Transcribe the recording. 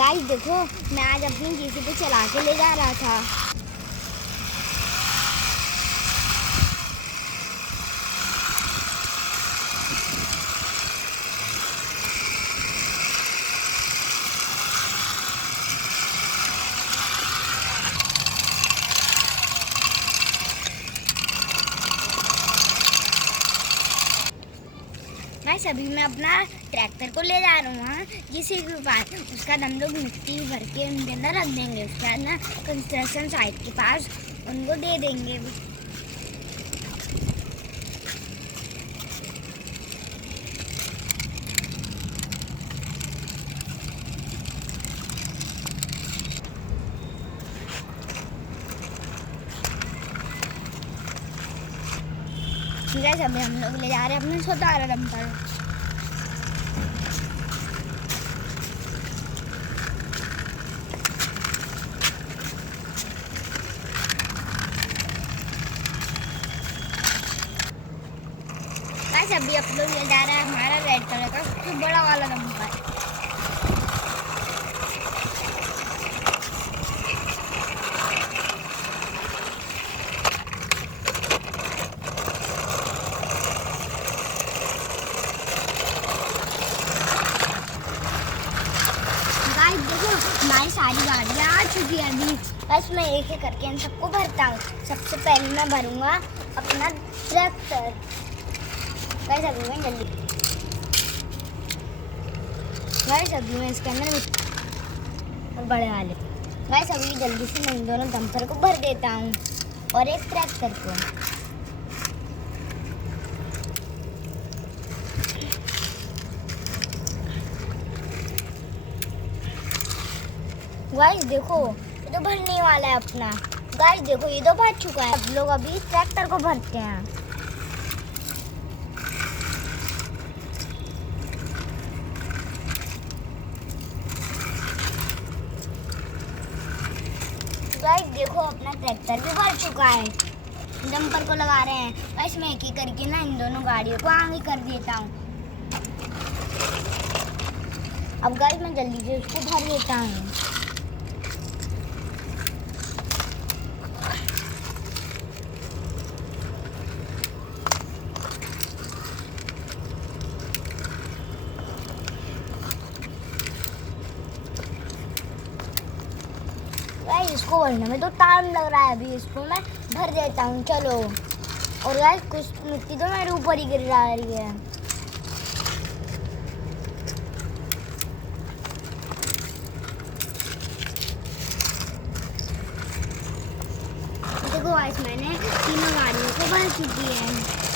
गाइस देखो, मैं आज अपनी जीसी पे चला के ले जा रहा था। गाइस अभी मैं अपना ट्रैक्टर को ले जा रहा हूँ वहाँ जीसी के पास। उसका हम लोग मिट्टी भर के उनके अंदर रख देंगे। उसके बाद ना कंस्ट्रक्शन साइट के पास उनको दे देंगे। गाइस अभी हम लोग ले जा रहे हैं अपने छोटा वाला डंपर। गाइस अभी आप लोग ले जा रहे हैं हमारा रेड कलर का सबसे बड़ा वाला डंपर। देखो हमारी सारी गाड़ियाँ आ चुकी है अभी। बस मैं एक एक करके इन सबको भरता हूँ। सबसे पहले मैं भरूंगा अपना ट्रैक्टर। गाइस अभी मैं जल्दी इसके अंदर और बड़े वाले। गाइस अभी जल्दी से मैं इन दोनों डंपर को भर देता हूँ और एक ट्रैक्टर को। गाइस देखो ये तो भरने वाला है अपना। गाइस देखो ये तो भर चुका है। अब लोग अभी ट्रैक्टर को भरते हैं। गाइस देखो अपना ट्रैक्टर भी भर चुका है। डंपर को लगा रहे हैं। गाइस मैं एक एक करके ना इन दोनों गाड़ियों को आगे कर देता हूँ। अब गाइस मैं जल्दी से उसको भर देता हूँ। इसको भरने में तो टाइम लग रहा है। अभी इसको मैं भर देता हूँ चलो। और गाइस कुछ मिट्टी तो मेरे ऊपर ही गिर रही है। देखो गाइस मैंने तीनों गाड़ियों को भर चुकी है।